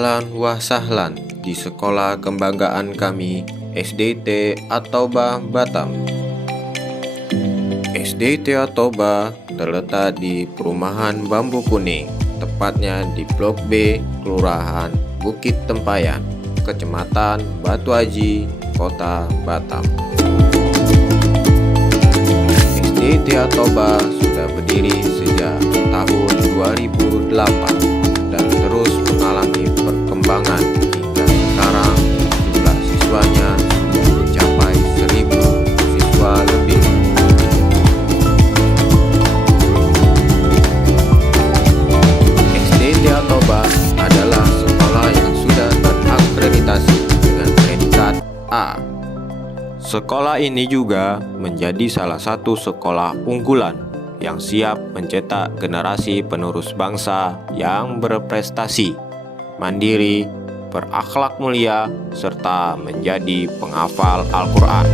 Ahlan wa sahlan di sekolah kebanggaan kami, SDT At-Taubah Batam. SDT At-Taubah terletak di Perumahan Bambu Kuning, tepatnya di Blok B, Kelurahan Bukit Tempayan, Kecamatan Batu Aji, Kota Batam. SDT At-Taubah sudah berdiri sejak tahun 2008 dan terus mengalami perkembangan hingga sekarang. Jumlah siswanya sudah mencapai 1.000 siswa lebih. SDT At-Taubah adalah sekolah yang sudah terakreditasi dengan predikat A. Sekolah ini juga menjadi salah satu sekolah unggulan yang siap mencetak generasi penerus bangsa yang berprestasi, mandiri, berakhlak mulia, serta menjadi penghafal Al-Quran.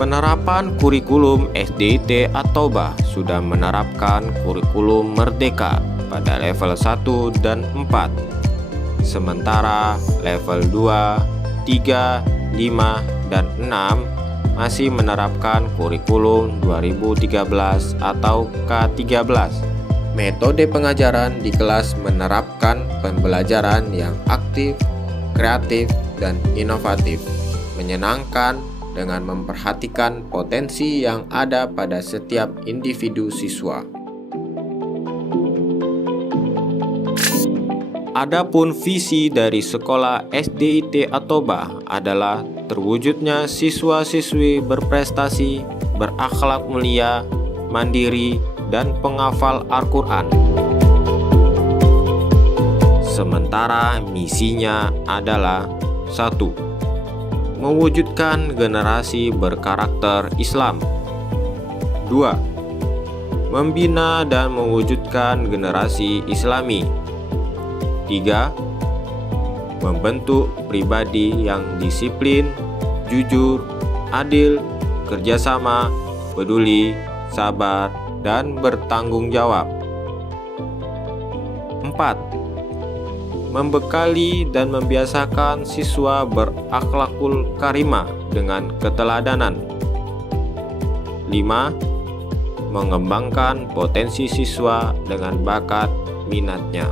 Penerapan kurikulum SDT At-Taubah sudah menerapkan kurikulum merdeka pada level 1 dan 4, sementara level 2, 3, 5, dan 6 masih menerapkan kurikulum 2013 atau K13. Metode pengajaran di kelas menerapkan pembelajaran yang aktif, kreatif, dan inovatif, menyenangkan dengan memperhatikan potensi yang ada pada setiap individu siswa. Adapun visi dari sekolah SDIT At-Taubah adalah terwujudnya siswa-siswi berprestasi, berakhlak mulia, mandiri, dan penghafal Al-Quran. Sementara misinya adalah 1. Mewujudkan generasi berkarakter Islam. 2. Membina dan mewujudkan generasi Islami. 3. Membentuk pribadi yang disiplin, jujur, adil, kerjasama, peduli, sabar, dan bertanggung jawab. 4. Membekali dan membiasakan siswa berakhlakul karimah dengan keteladanan. 5. Mengembangkan potensi siswa dengan bakat minatnya.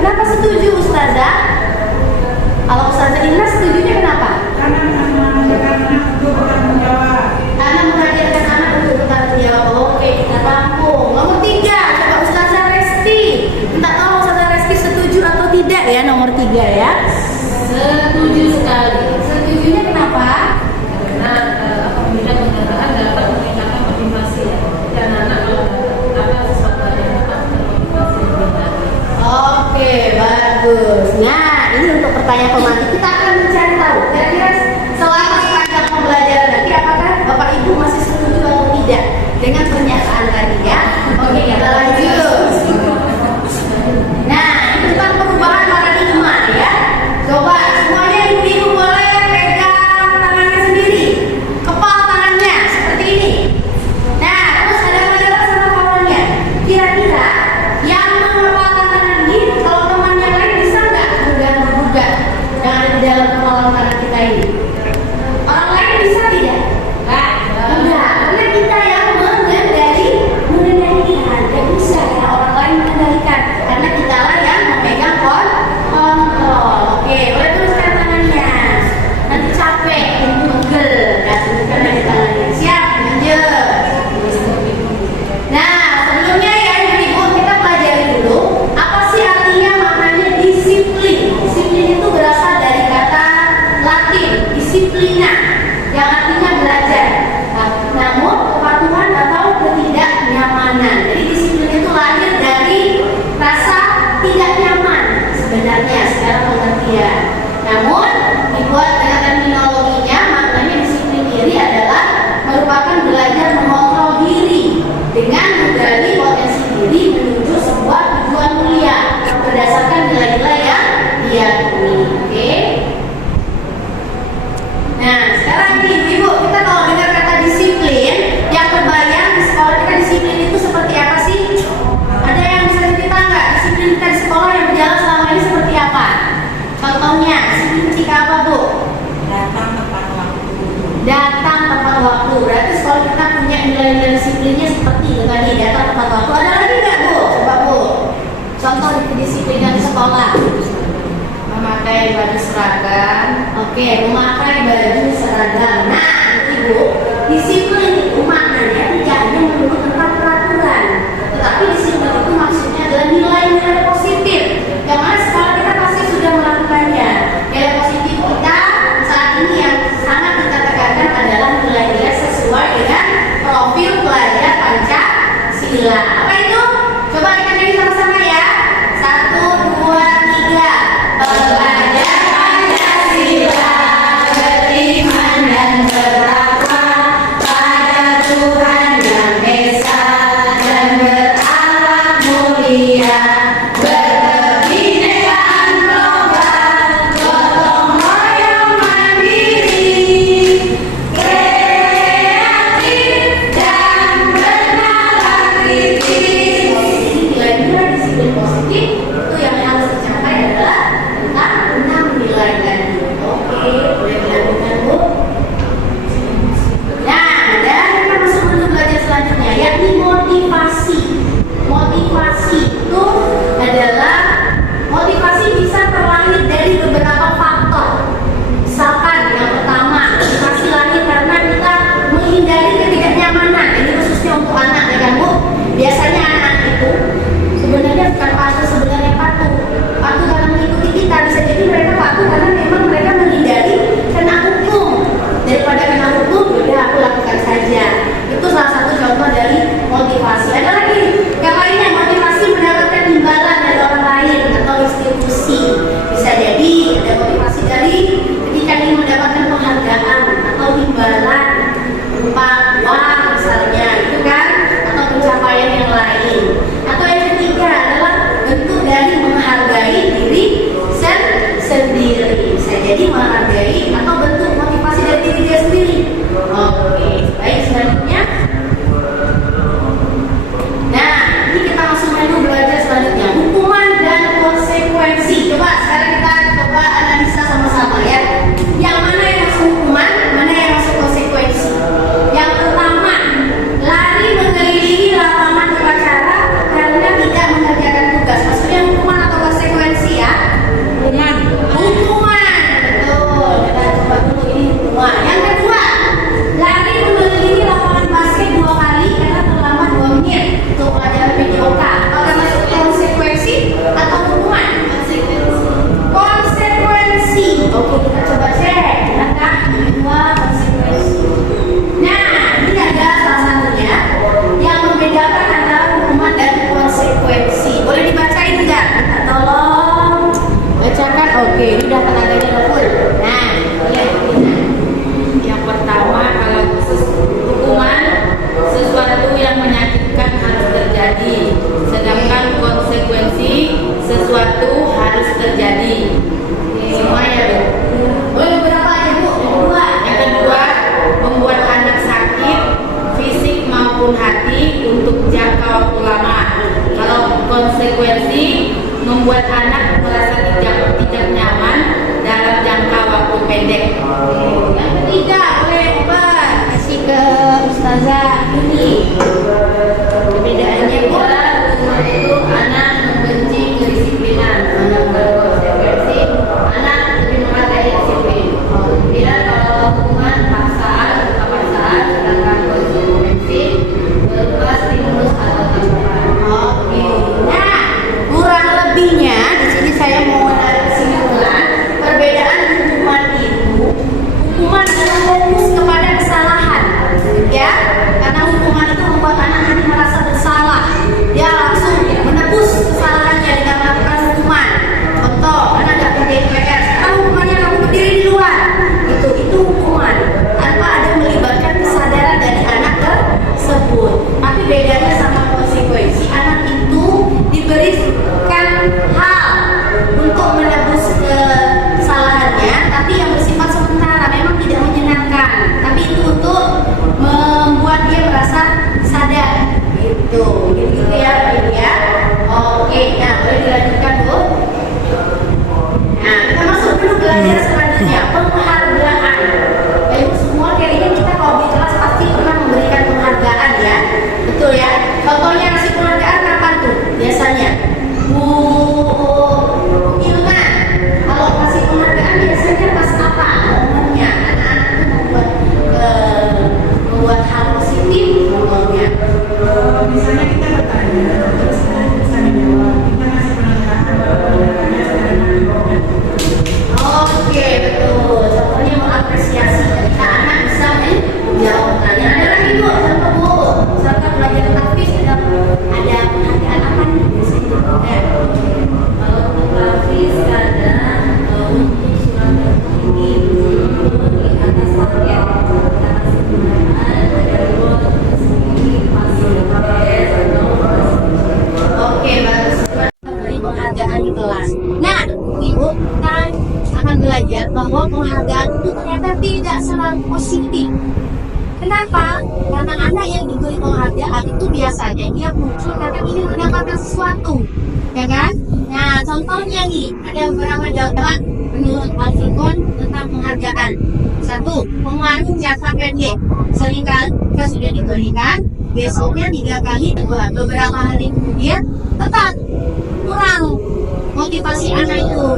Kenapa setuju Ustazah? Kalau Ustazah Ina setujunya kenapa? Karena mengajarkan untuk bertanggung jawab. Karena mengajarkan anak untuk bertanggung jawab. Oke, kita tampung. Nomor 3, coba Ustazah Resti. Minta tahu Ustazah Resti setuju atau tidak ya nomor 3 ya? Setuju sekali. Setujunya kenapa? Karena apabila kendaraan dapat meningkatkan motivasi ya. Dan anak kalau dapat sesuatu yang dapat motivasi lebih lagi. Oke, bagus. Nah, ini untuk pertanyaan pemantik kita akan mencari tahu kira-kira selama sepanjang pembelajaran nanti apakah Bapak Ibu masih setuju atau tidak dengan pernyataan tadi ya. Oke, kita lanjut. Nah, ini tentang perubahan paradigma ya. Coba semuanya ibu-ibu boleh pegang tangannya sendiri, kepal tangannya seperti ini. Nah, terus ada majalah sama kawannya. Kira-kira yang mengepalkan tangan ini, kalau teman yang lain bisa nggak bergugat yang ada di dalam kepalan tangan kita ini? Orang lain bisa tidak? Enggak, karena kita yang mengendalikan, nggak bisa ya orang lain mengendalikan, karena kita lah yang memegang kontrol. Oke, boleh tuliskan tangannya. Nanti capek, pegel, dan tunjukkan lagi tangannya. Siap, lanjut. Nah, sebelumnya ya ibu-ibu kita pelajari dulu apa sih artinya maknanya disiplin. Disiplin itu berasal dari kata Latin disiplina yang artinya belajar. Namun kepatuhan atau ketidaknyamanan. Jadi disiplin itu lahir dari rasa tidak nyaman sebenarnya secara pengertian. Namun dibuat dengan terminologinya maknanya disiplin diri adalah merupakan belajar mengontrol diri dengan menggali potensi diri menuju sebuah tujuan mulia berdasarkan nilai-nilai yang diyakini. Oke. Nah, sekarang nih ibu, kita kalau dengar kata disiplin, yang terbayang di sekolah kita disiplin itu seperti apa sih? Ada yang bisa cerita nggak? Disiplin kita di sekolah yang berjalan selama ini seperti apa? Contohnya, disiplin ketika apa bu? Datang tepat waktu. Datang tepat waktu. Berarti sekolah kita punya nilai-nilai disiplinnya seperti itu tadi, datang tepat waktu. Ada lagi nggak bu? Coba bu. Contoh kedisiplinan di sekolah. Memakai baju seragam. Oke, memakai baju seragam. Nah, ibu, disiplin itu maknanya tidak hanya melulu tentang peraturan, tetapi disiplin itu maksudnya adalah nilai-nilai positif. Yang mana sekolah kita pasti sudah melakukannya. Nilai positif kita saat ini yang sangat kita tekankan adalah nilai-nilai sesuai dengan profil pelajar Pancasila. Apa itu? Coba kita nyanyi sama-sama ya. 1, 2, 3. Belajar Pancasila, beriman dan bertakwa pada Tuhan Yang Esa dan berakhlak mulia, berkebinekaan global, gotong royong mandiri, kreatif dan bernalar kritis. Nilai-nilai disiplin positif itu yang harus dicapai adalah tentang 6 nilai tadi. Oke, boleh dilanjutkan bu. Nah, dan kita masuk menuju belajar selanjutnya, yakni motivasi. Motivasi itu adalah motivasi bisa terlahir dari beberapa faktor. Misalkan yang pertama, motivasi lahir karena kita menghindari ketidaknyamanan. Ini khususnya untuk anak ya kan bu. Biasanya anak itu sebenarnya bukan patuh, sebenarnya patuh. Patuh karena mengikuti kita. Bisa jadi mereka patuh karena memang mereka menghindari kena hukum. Daripada kena hukum, udah aku lakukan saja. Itu salah satu contoh dari motivasi. Ada lagi yang lainnya, motivasi mendapatkan imbalan dari orang lain atau institusi. Bisa jadi ada motivasi dari ketika ingin mendapatkan penghargaan atau imbalan berupa uang misalnya, itu kan, atau pencapaian yang lain. Atau yang ketiga adalah bentuk dari menghargai diri sendiri. Bisa jadi menghargai atau bentuk motivasi dari diri dia sendiri. Oke, baik selanjutnya. Nah, ini kita masuk menu belajar selanjutnya, hukuman dan konsekuensi. Coba sekarang kita coba analisa sama-sama ya. Yang mana yang masuk hukuman, mana yang masuk konsekuensi. Yang pertama, lari mengelilingi lapangan upacara karena tidak mengerjakan tugas. Maksudnya hukuman atau konsekuensi terjadi. Semuanya Bu. Boleh berapa aja Bu? Yang kedua, membuat anak sakit fisik maupun hati untuk jangka waktu lama. Kalau konsekuensi, membuat anak merasa tidak nyaman dalam jangka waktu pendek. Yang ketiga, boleh obat. Kasih ke Ustazah ini. Perbedaannya Bu. Itu anak membenci kedisiplinan, anak berkonsekuensi, anak lebih menghargai disiplin. Bila kalau hukuman paksaan, sedangkan konsekuensi berupa stimulus atau teguran. Oke. Nah, kurang lebihnya di sini saya mau menarik kesimpulan perbedaan hukuman itu. Hukuman adalah fokus kepada kesalahan, ya. Karena hukuman itu membuat anak nanti merasa bersalah. Dia langsung menebus kesalahannya dengan melakukan hukuman. Contoh, anak nggak kerja PR, sekarang hukumannya kamu berdiri di luar. Itu hukuman tanpa ada melibatkan kesadaran dari anak tersebut. Tapi bedanya sama konsekuensi, anak itu diberikan hal untuk menebus kesalahannya, tapi yang bersifat sementara, memang tidak menyenangkan. Tapi itu untuk membuat dia merasa sadar. Gitu ya Pak Ibu ya. Oke, nah boleh dilanjutkan Bu. Nah, kita masuk dulu pelajaran selanjutnya, penghargaan. Ibu semua kayaknya kita kalau di kelas pasti pernah memberikan penghargaan ya. Betul ya. Contohnya ngasih penghargaan kapan tuh? Biasanya Bu Ilma, kalau kasih penghargaan biasanya pas apa? Momennya anak-anak itu membuat hal positif contohnya. Misalnya kita bertanya, terus kita bisa menjawab, kita kasih penghargaan, Oke, betul. Contohnya mengapresiasi ketika anak bisa menjawab pertanyaan. Ada lagi Bu, contoh Bu. Misalkan belajar tahfiz ada penghargaan apa nih biasanya? Kalau untuk tahfiz kadang untuk surat tertinggi di atas target, kita kasih penghargaan dari segi fasilitas atau Oke, bagus. Beri penghargaan di kelas. Nah, Ibu, kita akan belajar bahwa penghargaan itu ternyata tidak selalu positif. Kenapa? Karena anak yang diberi penghargaan itu biasanya dia muncul karena ingin mendapatkan sesuatu, ya kan? Nah, contohnya nih, ada beberapa jawaban menurut Alfikon tentang penghargaan. Satu, pengaruh jangka pendek. Seringkali kita sudah diberikan, besoknya 3 kali, beberapa hari kemudian tetap kurang motivasi anak itu.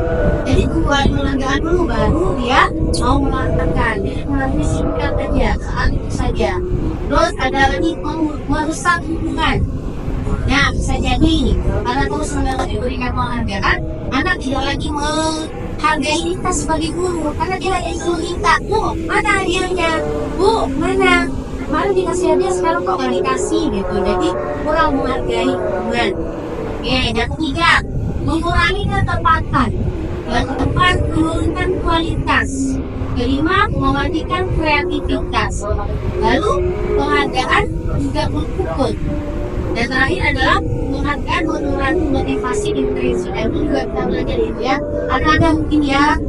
Jadi buat penghargaan dulu baru dia mau melakukan. Jadi pengaruhnya singkat aja, saat itu saja. Terus ada lagi merusak hubungan. Nah, bisa jadi karena terus menerus diberikan penghargaan, anak tidak lagi menghargai kita sebagai guru karena dia hanya itu minta, Bu, mana hadiahnya? Bu, mana? Kemarin dikasih hadiah, sekarang kok nggak dikasih gitu. Jadi kurang menghargai hubungan. Oke, yang ketiga, mengurangi ketepatan. Yang keempat, menurunkan kualitas. Kelima, mematikan kreativitas. Lalu penghargaan juga berpukul. Dan terakhir adalah penghargaan mengurangi motivasi intrinsik. Itu juga kita belajar itu ya. Ada mungkin ya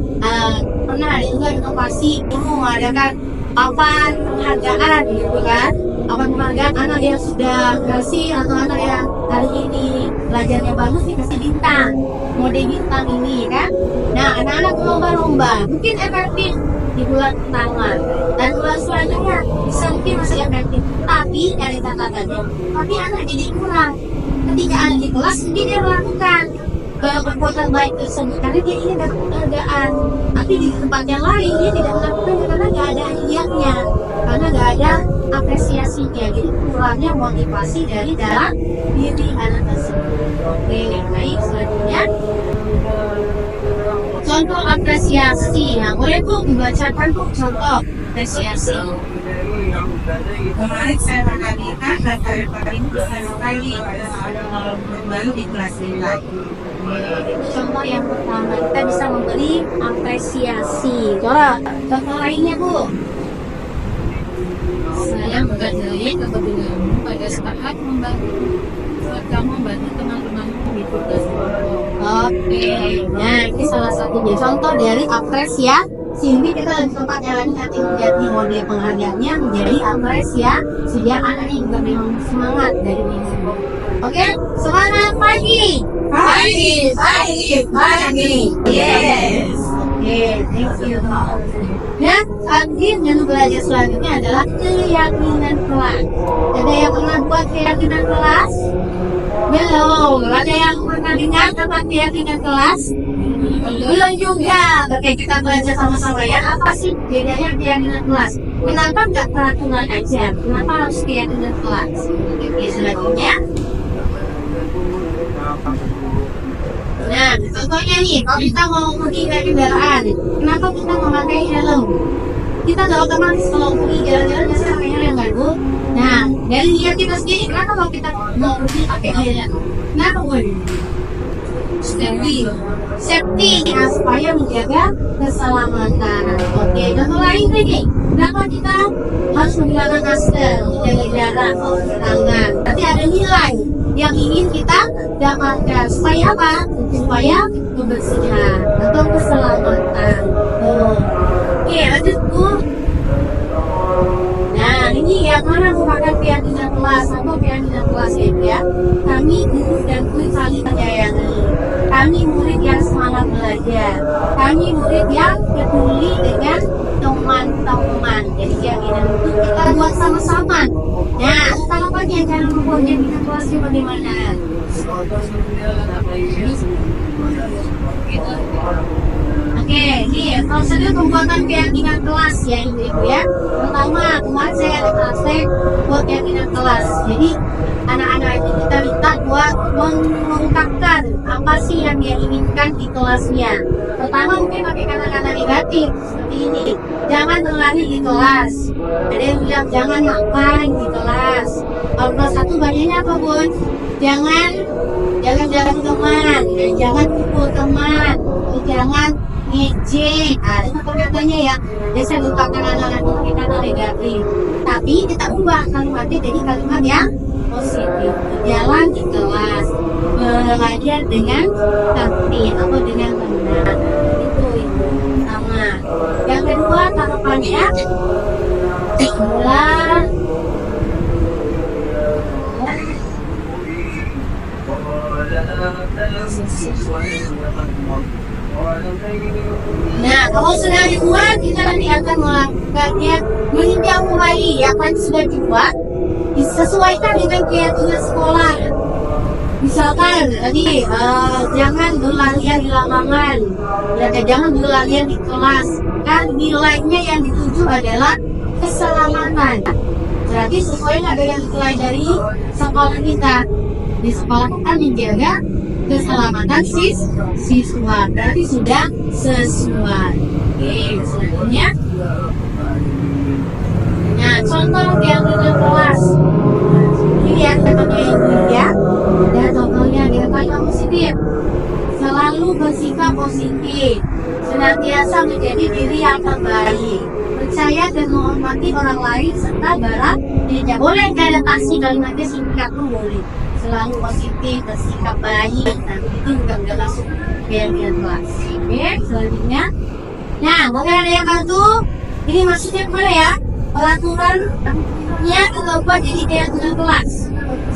pernah ada juga inovasi dulu mengadakan papan penghargaan gitu kan. Papan penghargaan anak yang sudah berhasil atau anak yang hari ini belajarnya bagus dikasih bintang, mode bintang ini kan. Nah, anak-anak berlomba-lomba mungkin efektif di bulan pertama dan bulan selanjutnya bisa mungkin masih efektif, tapi dari catatannya tapi anak jadi kurang. Ketika anak di kelas mungkin dia melakukan perbuatan baik tersebut karena dia ingin dapat penghargaan, tapi di tempat yang lain dia tidak melakukan karena nggak ada hadiahnya, karena nggak ada apresiasinya. Jadi kurangnya motivasi dari dalam diri anak tersebut. Oke, baik, selanjutnya contoh apresiasi. Nah, boleh Bu dibacakan Bu contoh apresiasi. Kemarin saya menghadirkan dan kali ini saya sekali baru di kelas nilai. Itu contoh yang pertama, kita bisa memberi apresiasi. Contoh lainnya Bu. Saya menghargai kepedulianmu pada saat membantu teman-temanmu di tugas kelompok. Oke, nah ini salah satunya contoh dari apresiasi. Ini kita lebih tepatnya lagi nanti menjadi mode penghargaannya menjadi apresiasi biar anaknya juga memang semangat dari minggu. Oke, semangat pagi. Yes. Oke, thank you. Ya, tadi menu belajar selanjutnya adalah keyakinan kelas. Ada yang pernah buat keyakinan kelas? Belum. Ada yang pernah dengar tentang keyakinan kelas? Belum juga. Oke, kita belajar sama-sama ya. Apa sih bedanya keyakinan kelas? Kenapa nggak peraturan aja? Kenapa harus keyakinan kelas? Oke, selanjutnya. Nah, contohnya nih, kalau kita mau pergi naik kendaraan, kenapa kita memakai helm? Kita udah otomatis kalau pergi jalan-jalan biasanya pakai helm kan, Bu? Nah, dari lihat kita sendiri, kenapa kalau kita mau pergi pakai helm? Kenapa, Bu? Safety, ya, supaya menjaga keselamatan. Oke, contoh lain lagi. Kenapa kita harus menggunakan masker, menjaga jarak, mencuci tangan? Berarti ada nilai yang ingin kita dapatkan supaya apa? Supaya kebersihan atau keselamatan. Oke, lanjut Bu. Nah, ini yang mana merupakan keyakinan kelas atau keyakinan kelas ya? Kami guru dan murid saling menyayangi. Kami murid yang semangat belajar. Kami murid yang peduli dengan teman-teman. Jadi keyakinan itu kita buat sama-sama. Nah, sekarang pagi cara membuat keyakinan kelasnya bagaimana? Oke, ini prosedur pembuatan keyakinan kelas ya ibu-ibu ya. Pertama, kemarin saya ada praktek buat keyakinan kelas. Jadi anak-anak itu kita minta buat mengungkapkan apa sih yang dia inginkan di kelasnya. Pertama mungkin pakai kata-kata negatif seperti ini. Jangan berlari di kelas. Ada yang bilang jangan makan di kelas. Kalau kelas 1 banyaknya apa Bun? Jangan jalan teman, jangan pukul teman, jangan ngejek. Ada kata-katanya ya. Jadi saya lupakan anak-anak itu pakai kata negatif. Tapi kita ubah kalimatnya jadi kalimat yang positif. Jalan di kelas, belajar dengan tertib atau dengan benar. Itu sama. Yang kedua tanggapannya adalah nah, kalau sudah dibuat, kita nanti akan melakukannya meninjau kembali apa yang sudah dibuat, disesuaikan dengan keyakinan sekolah. Misalkan tadi jangan berlarian di lapangan, jangan berlarian di kelas. Kan nilainya yang dituju adalah keselamatan. Berarti sesuai nggak dengan nilai dari sekolah kita? Di sekolah kan menjaga keselamatan siswa. Berarti sudah sesuai. Oke, selanjutnya. Nah, contoh keyakinan kelas. Ini yang contohnya ibu ya. Dan contohnya yang positif. Selalu bersikap positif. Senantiasa menjadi diri yang terbaik. Percaya dan menghormati orang lain serta barang tidak boleh adaptasi kalimatnya singkat pun boleh. Selalu positif, bersikap baik, dan itu juga udah masuk keyakinan kelas. Oke, selanjutnya. Nah, mungkin ada yang bantu. Ini maksudnya kemana ya? Peraturannya kita buat jadi keyakinan kelas.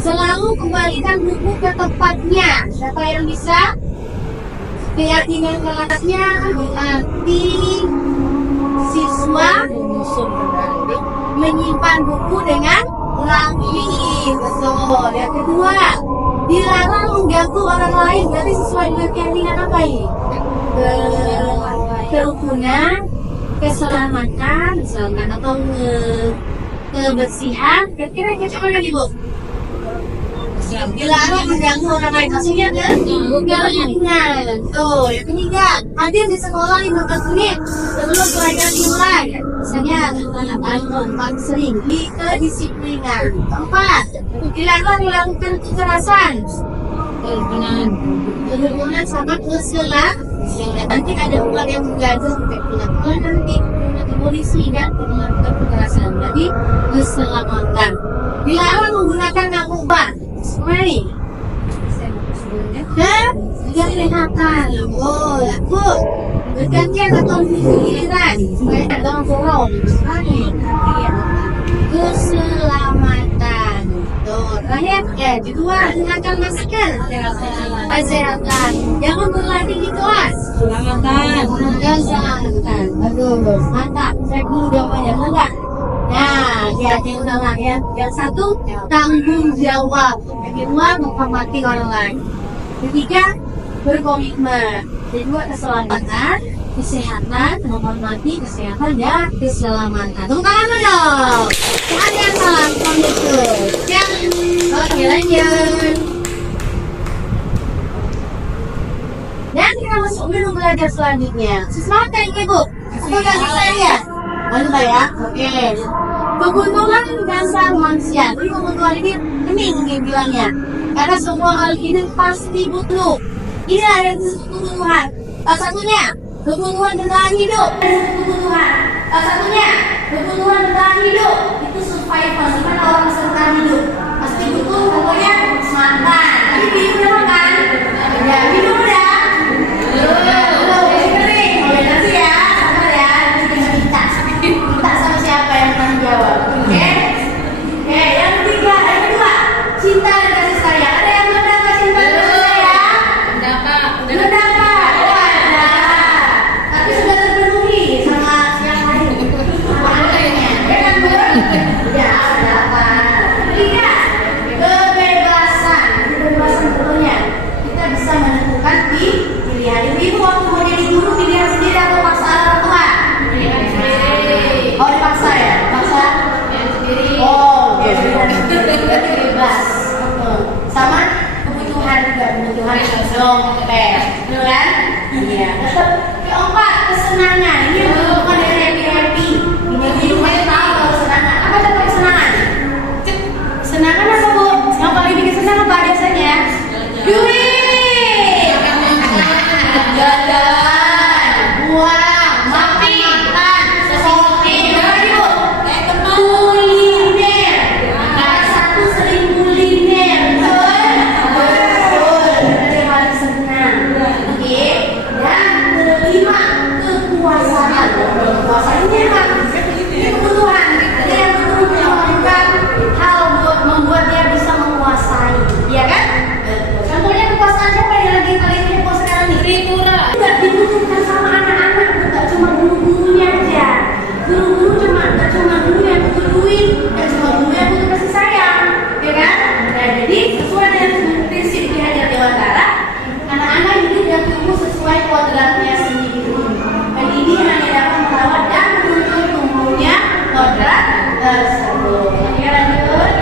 Selalu kembalikan buku ke tempatnya. Siapa yang bisa? Keyakinan kelasnya berarti siswa menyimpan buku dengan rapi. Betul. Yang kedua, dilarang mengganggu orang lain. Berarti sesuai dengan keyakinan apa ini? Kerukunan, keselamatan, misalkan atau kebersihan. Kira-kira coba lagi Bu. Dilarang mengganggu orang lain. Maksudnya kan? Keyakinan. Tuh, yang ketiga, hadir di sekolah 15 menit sebelum pelajaran dimulai. Misalnya, tempat sering di kedisiplinan. Keempat, dilarang melakukan kekerasan. Kerukunan sama keselamatan. Nanti ada ular yang menggantung sampai pulang nanti polisi dan melakukan kekerasan. Jadi keselamatan. Dilarang menggunakan narkoba. Mari. kesehatan. Oh, Bu. Bergantian atau giliran supaya dalam dorong keselamatan. Tuh, terakhir kedua gunakan masker. Kesehatan. Jangan berlari di kelas. Keselamatan. Aduh, mantap. Saya dulu jawabannya enggak. Nah, dia ulang ya. Yang satu tanggung jawab. Yang kedua menghormati orang lain. Ketiga berkomitmen. Kedua keselamatan, kesehatan, menghormati kesehatan dan keselamatan. Tepuk tangan dong. Ada yang salah itu. Yang oke lanjut. Dan kita masuk menu belajar selanjutnya. Semangat kan ibu? Atau nggak bisa ya? Lanjut ya. Oke. Kebutuhan dasar manusia. Jadi kebutuhan ini mungkin bilangnya. Karena semua hal ini pasti butuh. Ini ada kebutuhan. Salah satunya kebutuhan bertahan hidup. Kebutuhan. Salah satunya kebutuhan bertahan hidup. Itu survival. Gimana orang bisa bertahan hidup? Pasti butuh pokoknya makan. Tapi minum udah makan? Ya minum udah. Belum. Kering. Boleh nanti ya. Sabar ya. Kita sama siapa yang tanggung jawab? Oke. Oke. Yang ketiga, yang kedua, cinta dan kasih sayang. Ada yang mendapat cinta dan kasih sayang? Mendapat. Tapi sudah terpenuhi sama yang lain. Makanya, ya kan Bu? Ya, mendapat. Ketiga, kebebasan. Kebebasan tentunya. Kita bisa menentukan pilihan. Ibu waktu mau jadi guru pilihan sendiri atau paksa orang tua? Oh dipaksa ya? Paksa? Oh, berarti bebas. Sama kebutuhan juga, kebutuhan dompet, betul kan? Iya. Keempat, kesenangan. Ini bukan dari happy. Ini hidup tahu kalau kesenangan. Apa contoh kesenangan? Kesenangan apa Bu? Yang paling bikin senang apa biasanya? Duit. Jalan, uang, makan, shopping, apa lagi Bu? Kuliner. Salah satu sering kuliner, betul. Ada yang paling senang. Oke. Dan kelima, kekuasaan. Kekuasaan ini apa? Ini kebutuhan. Ada yang butuh melakukan hal buat membuat dia bisa menguasai, iya kan? Contohnya kekuasaan siapa yang lagi paling heboh sekarang nih? Tidak dibutuhkan sama anak-anak, bukan cuma guru-gurunya aja. Guru-guru nggak cuma guru yang butuh duit, nggak cuma guru yang butuh kasih sayang, ya kan? Nah, jadi sesuai dengan prinsip di Hajar Dewantara, anak-anak hidup dan tumbuh sesuai kodratnya sendiri. Pendidik hanya dapat merawat dan menuntun tumbuhnya kodrat tersebut. Oke, lanjut.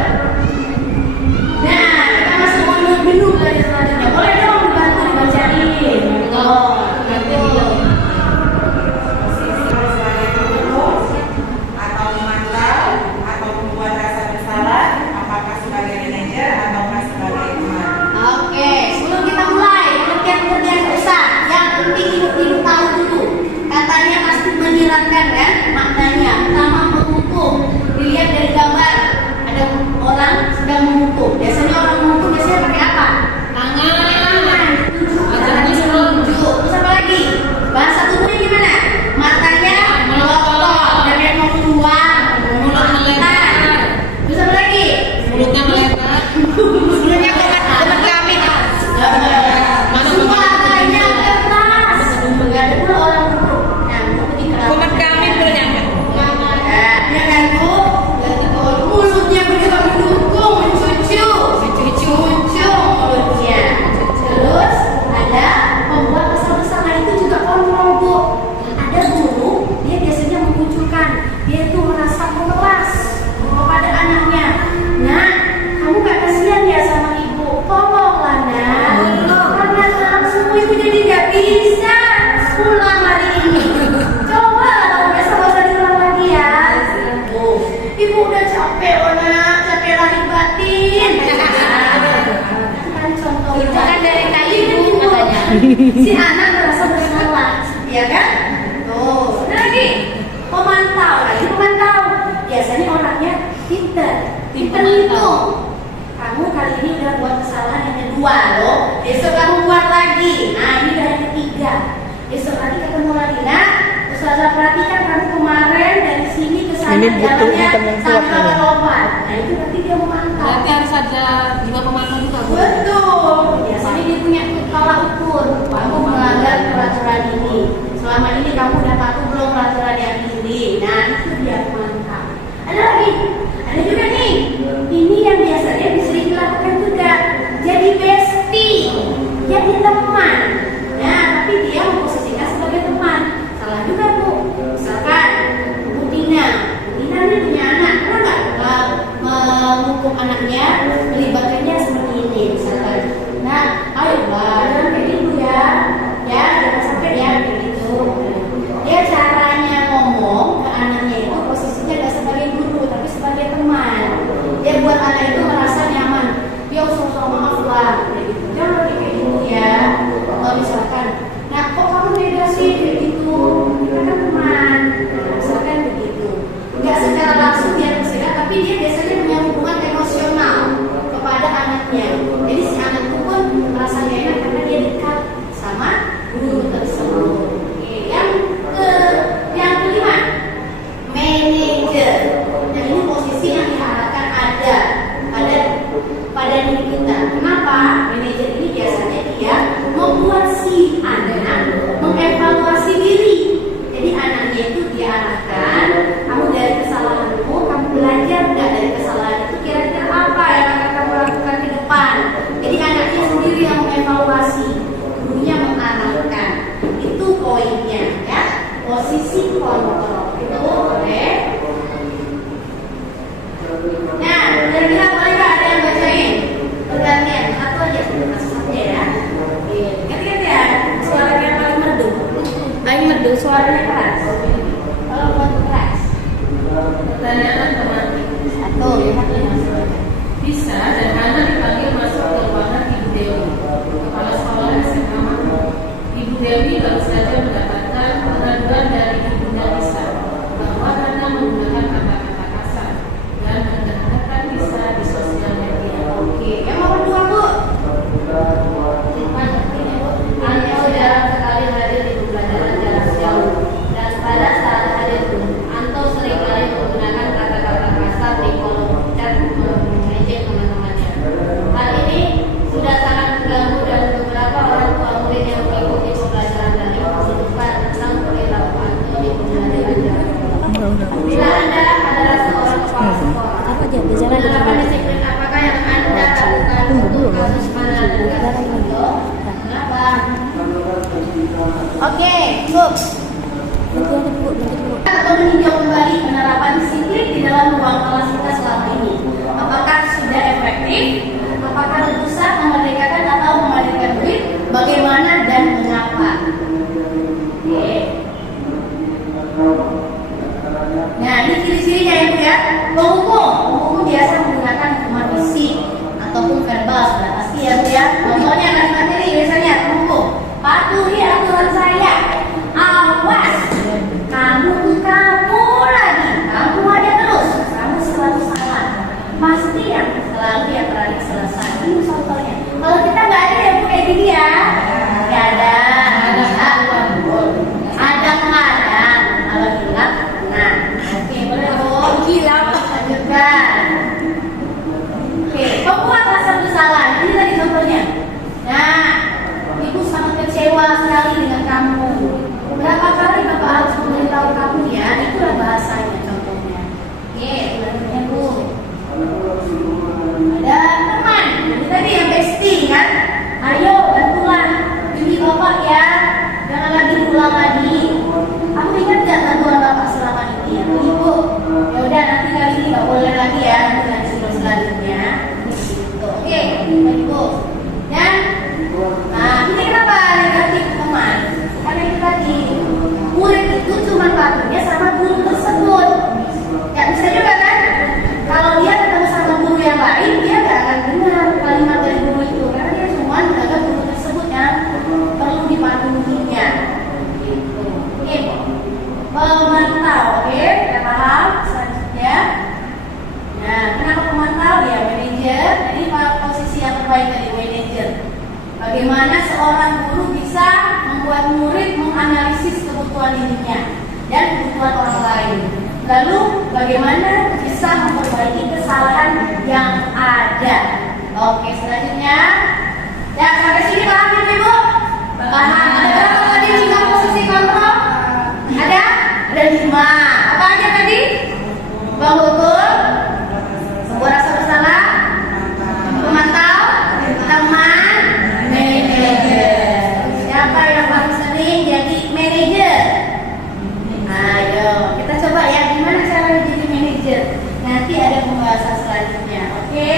Nah, kita masuk menu belajar selanjutnya. Boleh dong dibantu dibacain. Oh, betul. Atau memantau atau membuat rasa bersalah, apakah sebagai manajer ataukah sebagai teman. Oke, sebelum kita mulai pengertian besar, yang penting ibu tahu dulu. Katanya pasti menyiratkan kan maknanya. Pertama menghukum. Dilihat dari gambar, ada orang sedang menghukum. Biasanya orang menghukum biasanya pakai apa? Tangan. Tunjuk. Terus apa lagi? Bahasa tubuhnya gimana? Matanya melotot dan yang mau keluar. Terus apa lagi? Mulutnya komat kami. Suaranya keras. Nggak ada pula orang buruk. Nah, itu keras. Komat kami punya Ya kan Bu? Mulutnya juga mendukung, mencucu mulutnya. Terus ada membuat kesal-kesal. Nah, itu juga kontrol Bu. Ada guru, dia biasanya memunculkan, dia itu merasa memelas kepada anaknya. Nah, kamu gak kasihan ya sama ibu? Tolonglah nak. Karena anak semua itu jadi gak bisa pulang hari ini. Coba kalau biasa gak usah diulang lagi ya. Ibu udah capek loh nak, capek lahir batin. Kan contoh itu kan dari tadi ibu katanya. Si anak merasa bersalah, ya kan? Tuh, ada lagi pemantau. Biasanya orangnya pinter hitung. Karena kamu kali ini udah buat kesalahan yang kedua loh. Besok kamu buat lagi. Nah ini udah yang ketiga. Besok lagi ketemu lagi. Nah, Ustazah perhatikan kamu kemarin dari sini ke sana Ini butuh jalannya item yang kuat sambil nih. lompat. Nah itu berarti dia memantau. Berarti harus ada juga pemantau juga, Bu. Betul. Biasanya dia punya tolak ukur. Kamu melanggar peraturan ini. Selama ini kamu udah patuh belum peraturan yang ini. Nah itu dia memantau. Ada lagi. Ada juga nih. Ini yang biasanya bisa dilakukan juga. Jadi bestie, jadi teman. Nah tapi dia memposisikan sebagai teman. Salah juga Bu. Misalkan Bu Tina ini punya anak, kenapa nggak menghukum anaknya, melibatkannya seperti ini misalkan. Nah, ayolah, jangan kayak gitu ya, jangan sampai ya kayak gitu. Dia caranya ngomong ke anaknya itu posisinya nggak sebagai guru, tapi sebagai teman. Dia buat anak itu merasa nyaman. Dia usah maaf lah, kayak gitu. Jangan kayak gitu ya. Kalau misalkan, nah kok kamu beda sih kayak gitu? Kita kan teman, misalkan begitu. Nggak secara langsung dia bersedia, tapi dia biasanya punya hubungan emosional kepada anaknya. Jadi si anak itu pun merasa gak enak karena dia dekat sama guru tersebut. Oke, yang kelima, manajer. Nah ini posisi yang diharapkan ada pada diri kita. Kenapa? Manajer ini biasanya dia membuat si anak mengevaluasi diri. Jadi anaknya itu diarahkan, kamu dari kesalahanmu, kamu belajar nggak dari kesalahan itu, kira-kira apa yang akan kamu lakukan ke depan. Jadi anaknya sendiri yang mengevaluasi, gurunya mengarahkan. Itu poinnya ya, posisi kontrol itu boleh. Nah, kira-kira boleh nggak ada yang bacain? Pergantian, satu aja, satu ya. Oke, ganti-ganti ya, suaranya paling merdu. Paling merdu, suaranya keras. Kalau buat keras. Pertanyaan teman. Satu, lihat ya. Bisa dan Hana dipanggil masuk ke ruangan Ibu Dewi, kepala sekolah SMA Makmur. Ibu Dewi baru saja mendapatkan pengaduan dari Ibunda Lisa bahwa Hana menggunakan kata-kata kasar dan mendengarkan Lisa di sosial media. Oke, yang nomor dua Bu. Anto jarang sekali hadir di pembelajaran jarak jauh, dan pada saat hadir pun Anto seringkali menggunakan kata-kata kasar di kolom chat mengejek teman-temannya. Hal ini sudah sangat mengganggu dan beberapa orang tua murid yang mengikuti pembelajaran daring menunjukkan tentang perilaku Anto di pembelajaran jarak jauh. Bila Anda adalah seorang kepala sekolah, penerapan disiplin apakah yang Anda lakukan untuk kasus Hana dan kasus Anto? Kenapa? Oke, Bu. Kita perlu meninjau kembali penerapan disiplin di dalam ruang kelas kita selama ini. Apakah sudah efektif? Apakah rusak, memerdekakan atau memerdekakan murid? Bagaimana dan mengapa? Oke. Nah, ini ciri-cirinya ya Bu ya. Penghukum biasa menggunakan hukuman fisik ataupun verbal, sudah pasti ya Bu ya. Contohnya kan materi biasanya penghukum. Patuhi aturan saya. Awas, kamu lagi, kamu aja terus, kamu selalu salah. Pasti yang selalu yang terakhir selesai. Ini contohnya. Kalau kita nggak ada ya Bu kayak gini ya. Nggak ada. Ada kadang kalau hilang. Nah, oke boleh Bu. Hilang lanjutkan. Oke, pembuat rasa bersalah. Ini tadi contohnya. Nah, Ibu sangat kecewa sekali dengan kamu. Berapa kali Bapak harus memberitahu kamu ya? Itulah bahasanya contohnya. Oke, selanjutnya Bu. Ada teman. Ini tadi yang bestie kan? Ayo bantulah demi Bapak ya. Jangan lagi pulang lagi. Aku ingat nggak bantuan Bapak selama ini ya? Ibu. Ya udah nanti kali ini nggak boleh lagi ya. Nanti selanjutnya. Gitu. Oke, Ibu. Dan nah, ini kenapa negatif teman? Karena itu tadi murid itu cuma patuhnya sama guru tersebut. Ya bisa juga kan? Kalau dia ketemu sama guru yang lain, dia gak akan dengar kalimat dari guru itu karena dia cuma menjaga guru tersebut yang perlu dipatuhinya. Gitu. seorang guru bisa membuat murid menganalisis kebutuhan dirinya dan kebutuhan orang lain. Lalu bagaimana bisa memperbaiki kesalahan yang ada? Oke, selanjutnya. Ya, sampai sini paham ya, Ibu? Paham. Ada berapa tadi 5 posisi kontrol? Ada? Ada 5. Apa aja tadi? Bang Bogor, sebuah rasa bersalah, pemantau, teman, manajer. Siapa yang paling sering jadi manajer? Ayo, kita coba ya gimana cara jadi manajer. Nanti ada pembahasan selanjutnya, oke?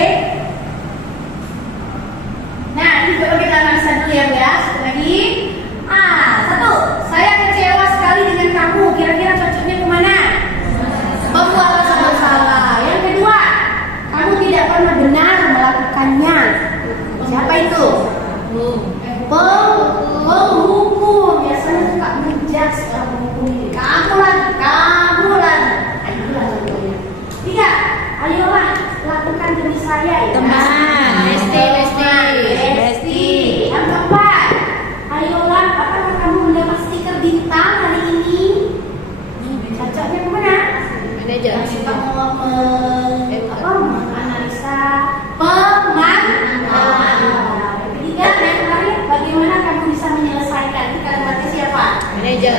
Nah, ini coba kita analisa dulu ya, Bu ya. Satu lagi. Satu, saya kecewa sekali dengan kamu. Kira-kira cocoknya kemana? Membuat rasa bersalah. Yang kedua, kamu tidak pernah benar melakukannya. Siapa itu? Penghukum. Biasanya suka menjudge orang penghukum ini. Kamu lagi. Ayolah contohnya. Tiga, ayolah lakukan demi saya ya. Teman, besti. Yang keempat, ayolah, apakah kamu mendapat stiker bintang hari ini? Cocoknya kemana? Manajer. Yang suka menganalisa pemantauan. Yang ketiga, yang terakhir, bagaimana kamu bisa menyelesaikan? Itu kalimatnya siapa? Manajer.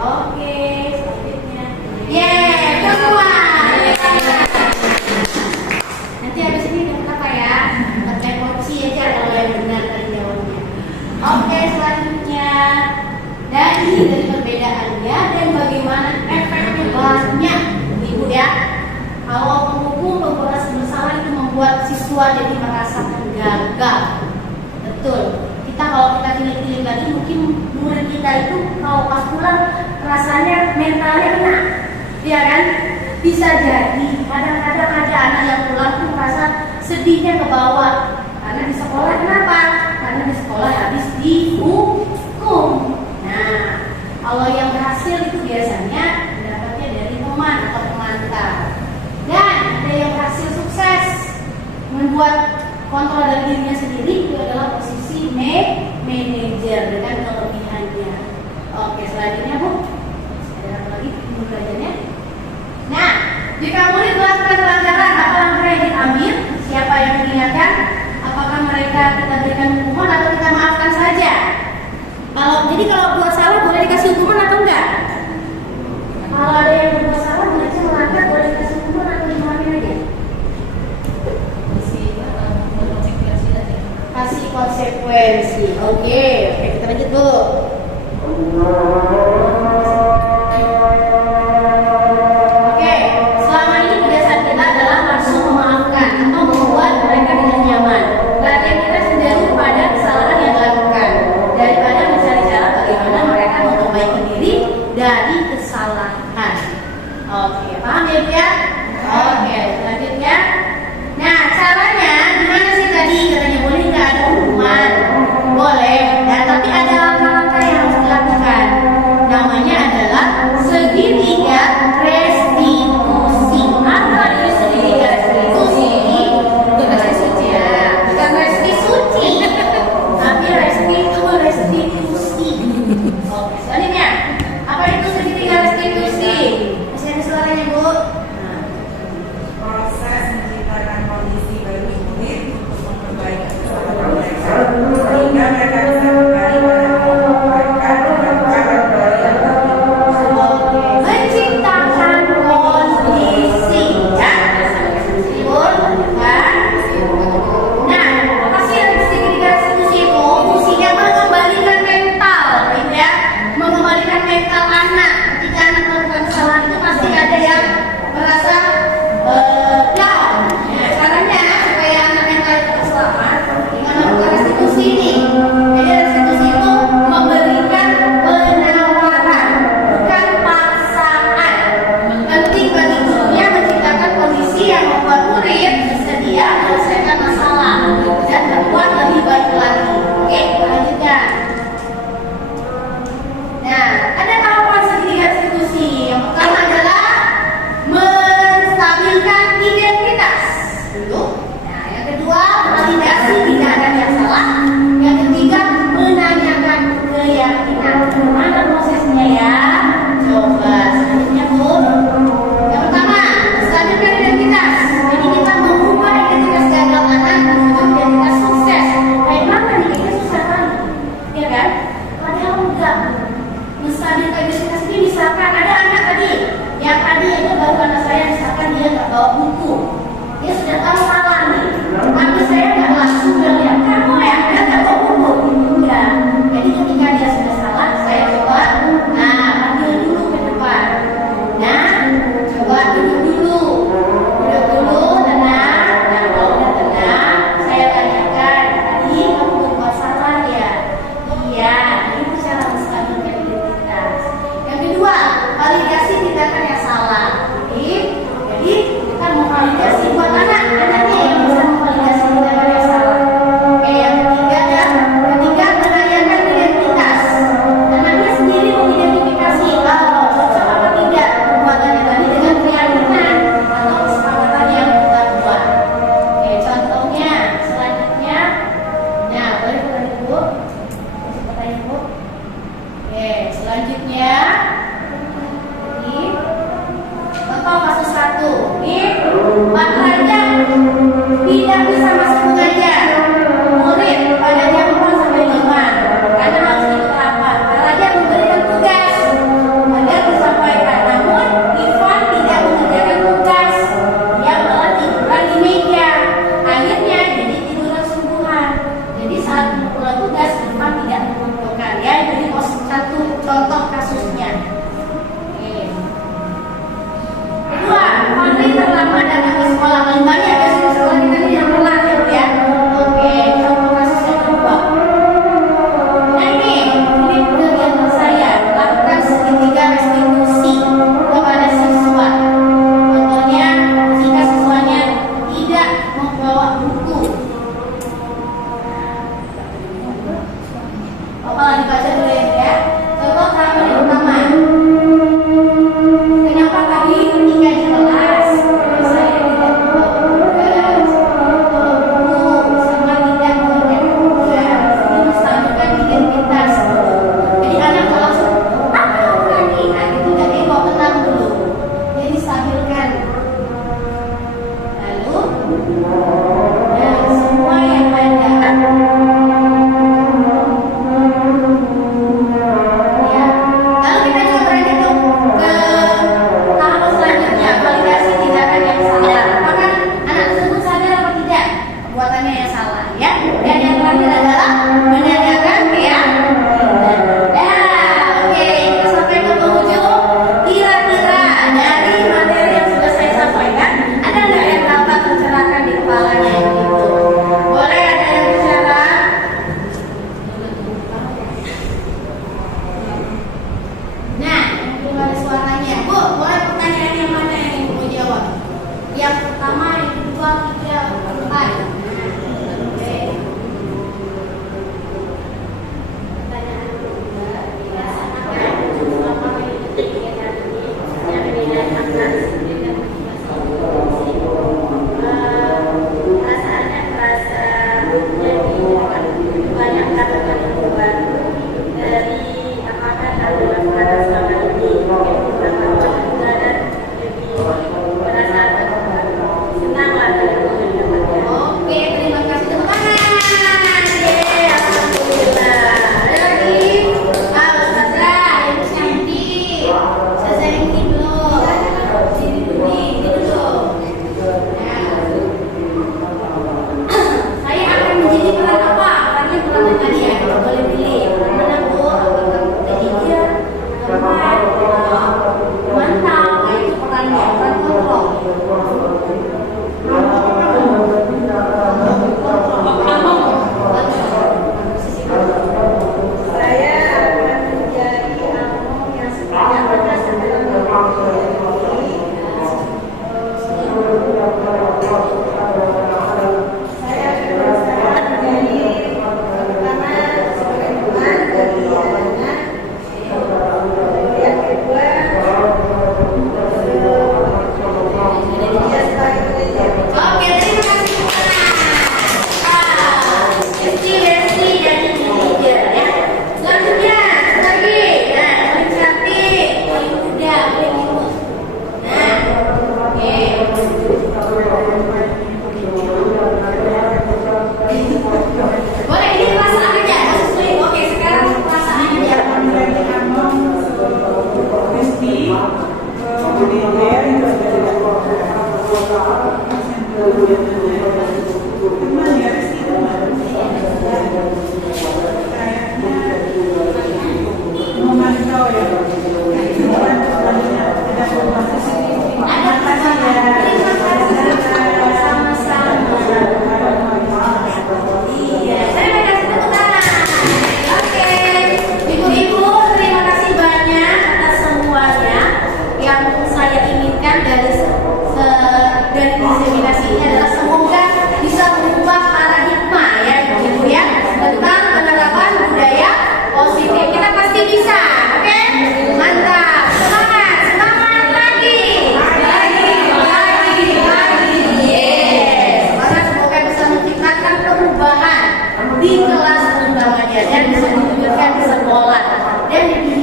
Oke, selanjutnya. Semua. Nanti habis ini dapat apa ya? Dapat kunci aja kalau yang benar tadi jawabnya. Oke, selanjutnya. Dari perbedaannya dan bagaimana efeknya banyak, Ibu ya. Kalau penghukum membuat rasa bersalah itu membuat siswa jadi merasakan gagal. Betul. Kalau kita pilih-pilih lagi, mungkin murid kita itu kalau pas pulang rasanya mentalnya kena, ya kan? Bisa jadi kadang-kadang ada anak yang pulang tuh merasa sedihnya ke bawah karena di sekolah. Kenapa? Karena di sekolah habis dihukum. Nah, kalau yang berhasil itu biasanya dapatnya dari teman atau pemantau. Dan ada yang berhasil sukses membuat kontrol dari dirinya sendiri, itu adalah posisi manajer dengan kelebihannya. Oke, selanjutnya Bu, ada apa lagi Ibu belajarnya? Nah, jika murid melakukan pelanggaran, apa langkah yang diambil? Siapa yang mengingatkan? Apakah mereka kita berikan hukuman atau kita maafkan saja? Kalau buat salah boleh dikasih hukuman atau enggak? Kalau ada yang berbuat salah, muridnya melanggar, boleh dikasih hukuman atau dimaafin aja? Kasih konsekuensi. Oke, kita lanjut Bu. Oke, selama ini kebiasaan kita adalah langsung memaafkan atau membuat mereka dengan nyaman. Perhatian kita cenderung pada kesalahan yang dilakukan daripada mencari cara bagaimana mereka memperbaiki diri dari kesalahan. Oke, paham ya Bu ya? Oke, selanjutnya. Nah, caranya gimana sih tadi? Katanya boleh nggak ada hukuman? Boleh. Nah, tapi ada langkah-langkah yang harus dilakukan. Namanya adalah segitiga restitusi. Apa itu segitiga restitusi? Bukan restitusi ya, bukan restitusi, tapi restitusi. Oke, selanjutnya. Apa itu segitiga menstabilitas ini misalkan ada anak tadi, yang tadi itu baru anak saya misalkan dia nggak bawa buku, dia sudah tahu salah nih, tapi saya nggak langsung bilang kamu ya nggak bawa buku, enggak. Jadi ketika dia sudah salah, saya coba, panggil dulu ke depan, coba duduk dulu, tenang. Nah kalau udah tenang, saya tanyakan, tadi kamu berbuat salah ya? Iya, itu cara menstabilkan identitas. Yang kedua, validasi tindakan yang salah. Jadi kita memvalidasi buat anaknya yang bisa memvalidasi tindakan yang salah. Oke, yang ketiga menanyakan identitas. Anaknya sendiri mengidentifikasi kalau cocok apa tidak perbuatannya tadi dengan keyakinan atau kesepakatan yang kita buat. Oke, contohnya selanjutnya, boleh kita dulu. Oke, selanjutnya ini contoh kasus 1. Ini Pak Raja tidak bisa masuk mengajar. Murid pada jam 4 sampai 5 karena harus ikut rapat. Pak Raja memberikan tugas agar disampaikan. Namun Ivan tidak mengerjakan tugas. Dia malah tiduran di meja. Akhirnya jadi tiduran sungguhan. Jadi saat pengumpulan tugas Ivan tidak mengumpulkan. Ya, jadi satu contoh kasusnya. Oke. Kedua, Fadli terlambat datang ke sekolah. Paling banyak ya sekolah kita ini yang telat ya. Oke, contoh kasus yang kedua. Nah ini kegiatan saya lakukan segitiga restitusi kepada siswa. Contohnya, jika siswanya tidak membawa buku. Bapak dibaca dulu ya. Contoh tahapan yang pertama. Kenapa tadi ketika di kelas saya tidak membawa buku?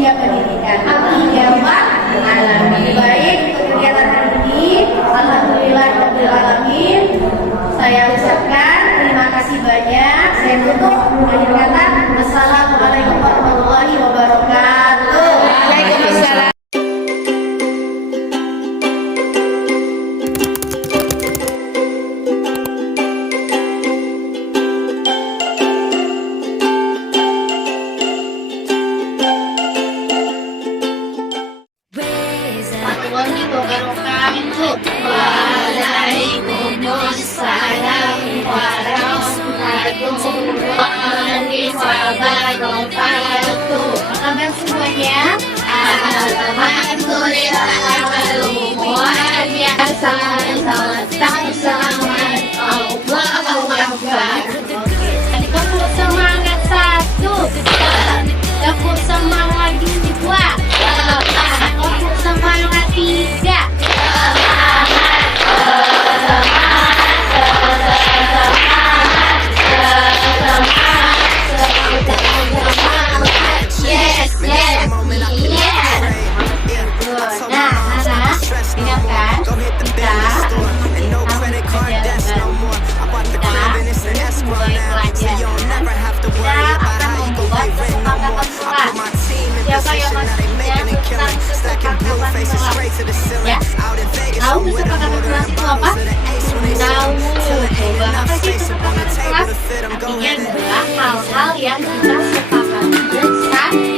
dunia pendidikan. Amin ya rabbal alamin. Baik, untuk kegiatan hari ini, alhamdulillahirabbil alamin. Saya ucapkan terima kasih banyak. Saya tutup akhir kata. Wassalamualaikum warahmatullahi wabarakatuh. Waalaikumsalam. Warahmatullahi wabarakatuh. Waalaikumsalam warahmatullahi wabarakatuh. Apa kabar semuanya? Alhamdulillah, luar biasa. Selamat Allahu Akbar. Tepuk semangat satu, tepuk semangat dua, tepuk semangat tiga. Yes, yes, yes. Nah, anak, ingatkan kita mulai pelajaran. Kita akan membuat kesepakatan kelas. Siapa yang maksudnya tentang kesepakatan kelas? Ya, tahu kesepakatan kelas itu apa? Tahu. Coba apa sih kesepakatan kelas? Artinya adalah hal-hal yang kita sepakati bersama.